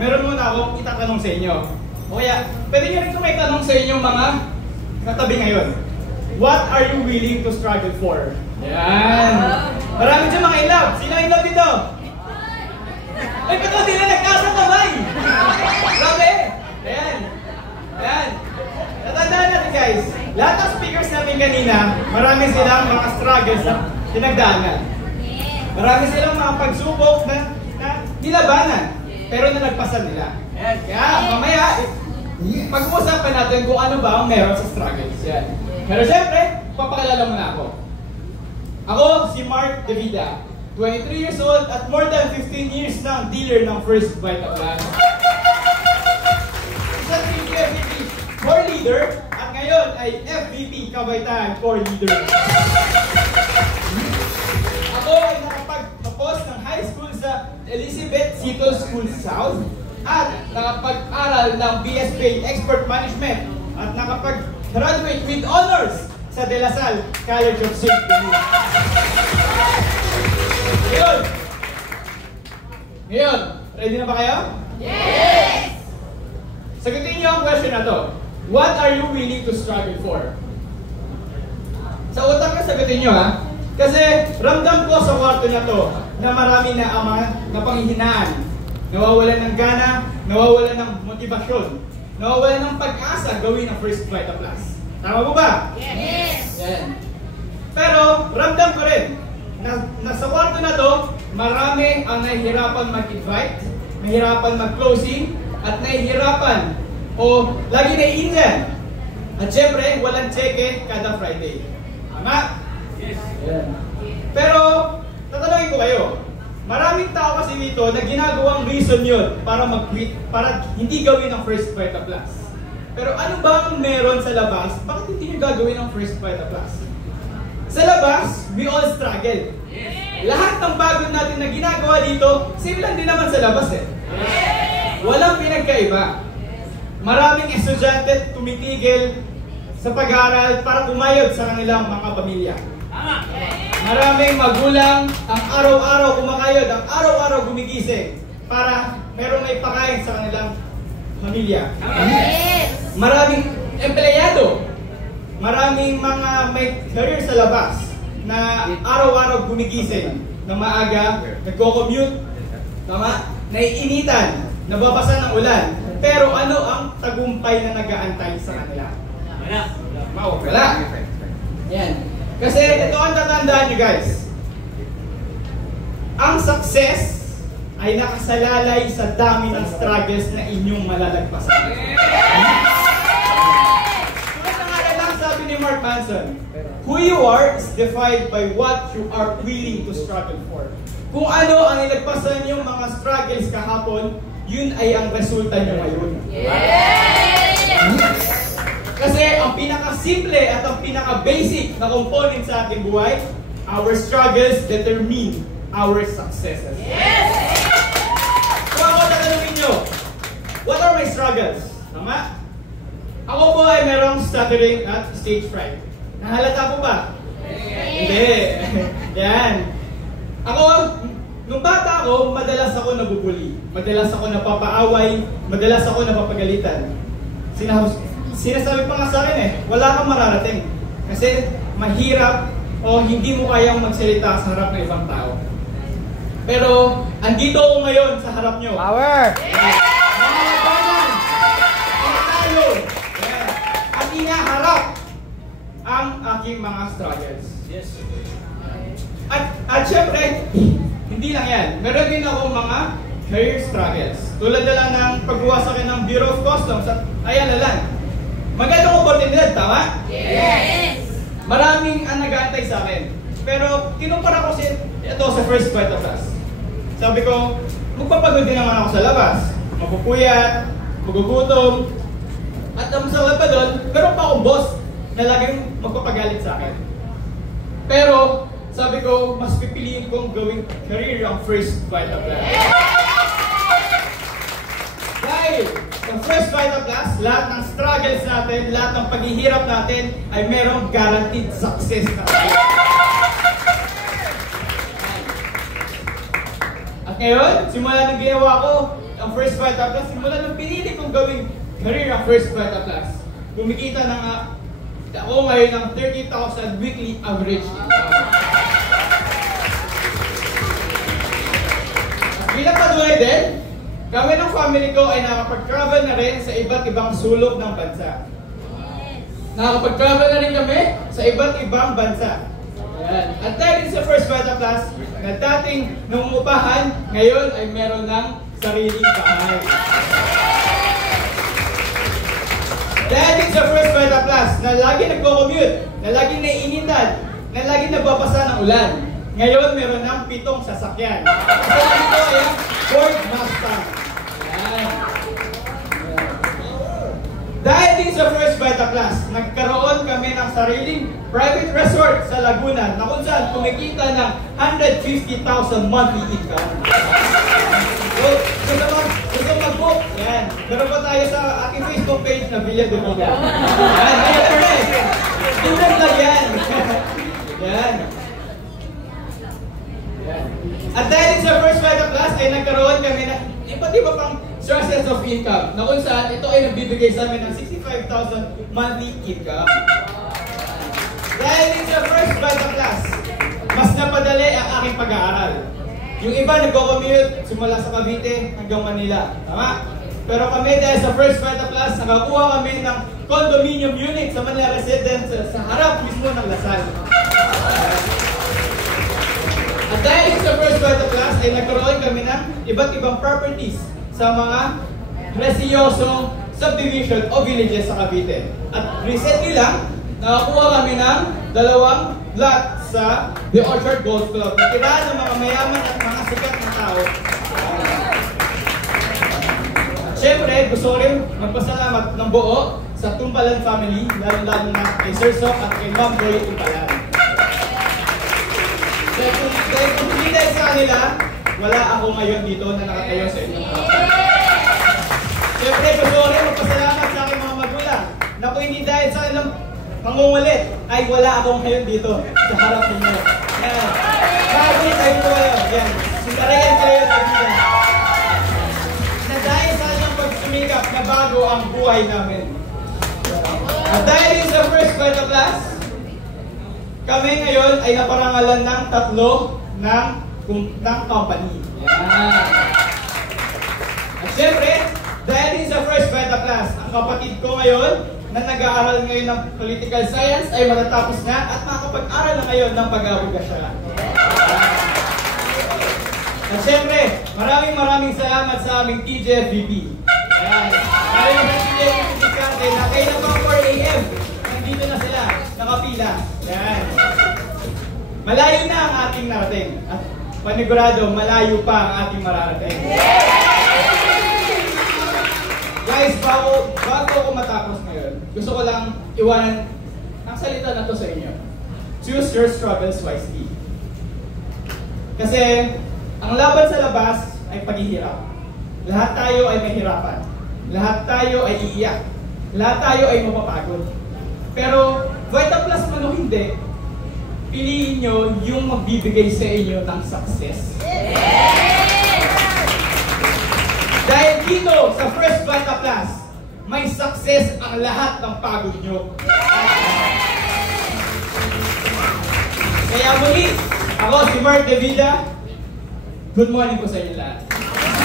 meron muna akong itatanong sa inyo. O kaya, pwede nyo rin kung may tanong sa inyo mga katabi ngayon. What are you willing to struggle for? Yan. Marami dyan mga in love. Sino in love dito? Ay, pato, di na nagkasang kamay. Grabe. Ayan. Ayan. Natandaan natin guys, lahat ng speakers natin kanina, marami silang mga struggles na pinagdaanan. Marami silang mga pagsubok na nilabanan, pero nalagpasan nila. Kaya mamaya, pag-uusapan natin kung ano ba ang meron sa struggles. Yan. Pero syempre, papakilala mo na ako. Ako si Mark Davida, 23 years old at more than 15 years na dealer ng First Vitaplas. Isang FVP Core Leader at ngayon ay FVP Kabaitan Core Leader. Ako ay nakapagtapos ng high school sa Elizabeth Cito School South at nakapag-aral ng BSP Export Management at nakapag-graduate with honors sa De La Salle College of St. Denis. Ngayon, ready na ba kayo? Yes! Sagutin niyo ang question na to. What are you willing to struggle for? Sa utak na sagutin niyo ha. Kasi ramdam ko sa kwarto na to na marami na ang mga napanghihinaan. Nawawalan ng gana, nawawalan ng motibasyon, nawawalan ng pag-asa gawin ang First Vitaplas. Tama po ba? Yes! Yan. Pero ramdam ko rin na sa kwarto na to, marami ang nahihirapan mag-invite, nahihirapan mag-closing, at nahihirapan o lagi naiingan. At syempre, walang check-in kada Friday. Tama? Yes. Yeah. Pero, tatanungin ko kayo, maraming tao kasi dito na ginagawang reason yun para mag-quit, para hindi gawin ang First Vitaplas. Pero ano ba ang meron sa labas? Bakit hindi nyo gagawin ang First Vitaplas? Sa labas, we all struggle. Yes. Lahat ng bago natin na ginagawa dito, same lang din naman sa labas eh. Yes. Walang pinagkaiba. Maraming estudyante tumitigil sa pag-aaral para kumayod sa kanilang mga pamilya. Maraming magulang ang araw-araw kumakayod, ang araw-araw gumigising para merong may pakain sa kanilang pamilya. Yes. Maraming empleyado, maraming mga may career sa labas na araw-araw gumigising na maaga, nagko-commute, naiinitan, nababasa ng ulan. Pero ano ang tagumpay na nag-aantay sa kanila? Wala. Yan. Kasi ito ang tatandaan nyo guys. Ang success ay nakasalalay sa dami ng struggles na inyong malalagpasan. Sabi ni Mark Manson, who you are is defined by what you are willing to struggle for. Kung ano ang nilagpasan yung mga struggles kahapon, yun ay ang resulta nyo ngayon. Yes! Kasi ang pinaka-simple at ang pinaka-basic na component sa ating buhay, our struggles determine our successes. Yes! So ako tatanungin nyo, what are my struggles? Tama? Ako po ay merong stuttering at stage fright. Nahalata po ba? Hindi. Yan. Ako, nung bata ako, madalas ako nabubuli. Madalas ako napapaaway. Madalas ako napapagalitan. Sinasabi pa nga sa akin eh, wala kang mararating. Kasi mahirap o hindi mo kayang magsalita sa harap ng ibang tao. Pero, andito ako ngayon sa harap nyo. Power! Mga labanan! Mga tayo! At inaharap ang aking mga struggles. Yes. At syempre, hindi lang yan. Meron din ako mga career struggles. Tulad na lang ng pagbuwa sa akin ng Bureau of Customs at ayan na lang. Magandang oportunidad, tama? Yes! Maraming ang nag-aantay sa akin. Pero kinumpara ko ito sa First Vitaplas. Sabi ko, magpapagod din naman ako sa labas. Mapupuyat, magugutom. At ang masarap pa doon, meron pa akong boss na laging magpapagalit sa akin. Pero sabi ko, mas pipiliin kong gawing career ang First Vitaplas. Dahil sa First Vitaplas, lahat ng struggles natin, lahat ng paghihirap natin ay merong guaranteed success natin. At ngayon, simula ng ginawa ko, ang First Vita Plus, simula nung pinili kong gawing career ang First Vita Plus, kumikita na ako ngayon ng 30,000 weekly average income. Bilang patunay din, kami ng family ko ay nakapag-travel na rin sa iba't ibang sulok ng bansa. Nakapag-travel na rin kami sa iba't ibang bansa. Ayan. At dahil sa First Vita Plus, na dating nangungupahan, ngayon ay meron ng sariling bahay. Dahil sa First Vita Plus, na lagi nagko-commute, na lagi naiinitan, na lagi nababasa ng ulan, ngayon meron ng 7 sasakyan. Sa lagi ko ay Ford Mustang. Ayan. Dahil din sa First Vita Plus, nagkaroon kami ng sariling private resort sa Laguna na kung saan kumikita ng 150,000 monthly income. So, gusto mag-book, yan. Meron pa tayo sa ating Facebook page na Villa de Viga. Yan, ayan. Tingnan lang yan. Yan. At dahil sa First Vita Plus ay nagkaroon kami ng iba't iba pang sources of income na kung saan ito ay nagbibigay sa amin ng 65,000 monthly income. Dahil sa First Vita Plus, mas napadali ang aking pag-aaral. Yung iba nagko-commute simula sa Cavite hanggang Manila. Tama? Pero kami dahil sa First Vita Plus, nakakuha kami ng condominium unit sa Manila Residence sa harap mismo ng Lasal. At dahil sa First Vita Plus ay nagkaroon kami ng iba't ibang properties sa mga resiyosong subdivision o villages sa Cavite. At recently lang, nakakuha kami ng 2 lot sa The Orchard Golf Club na tirahan ng mga mayaman at mga sikat na tao. At syempre, gusto ko rin magpasalamat ng buo sa Tumpalan family, lalo na kay Sir Sok at kay Ma'am Joy Tumpalan. Dahil kung hindi dahil sa kanila, wala ako ngayon dito na nakatayo sa inyo. Siyempre, gusto ko rin magpasalamat sa aking mga magulang na kung hindi dahil sa kanilang pangungulit, ay wala ako ngayon dito sa harap ninyo. Yan. Bago tayo po kayo. Yan. Sintarayan kayo sa vida. Na dahil sa kanilang pagsumikap na bago ang buhay namin. At dahil sa First Vita Plus, kami ngayon ay naparangalan ng 3 ng company. Yan. At syempre, dahil sa First Vita Plus, ang kapatid ko ngayon na nag-aaral ngayon ng political science ay matatapos na at makakapag-aral na ngayon ng pag-abogasya. At syempre, maraming salamat sa aming TJFVP. Ayan. Maraming sa TJFVP kasi na kayo na mga 4 AM, nandito na sila, nakapila. Ayan. Malayo na ang ating narating. At panigurado, malayo pa ang ating mararating. Guys, bago ako matapos ngayon, gusto ko lang iwanan ang salita na to sa inyo. Choose your struggles wisely. Kasi, ang laban sa labas ay paghihirap. Lahat tayo ay mahirapan. Lahat tayo ay iiyak. Lahat tayo ay mapapagod. Pero, Vita Plus man o hindi, piliin nyo yung magbibigay sa inyo ng success. Dahil dito sa First Vita Plus, may success ang lahat ng pagod nyo. Kaya muli, ako si Mark De Vida. Good morning po sa inyo lahat.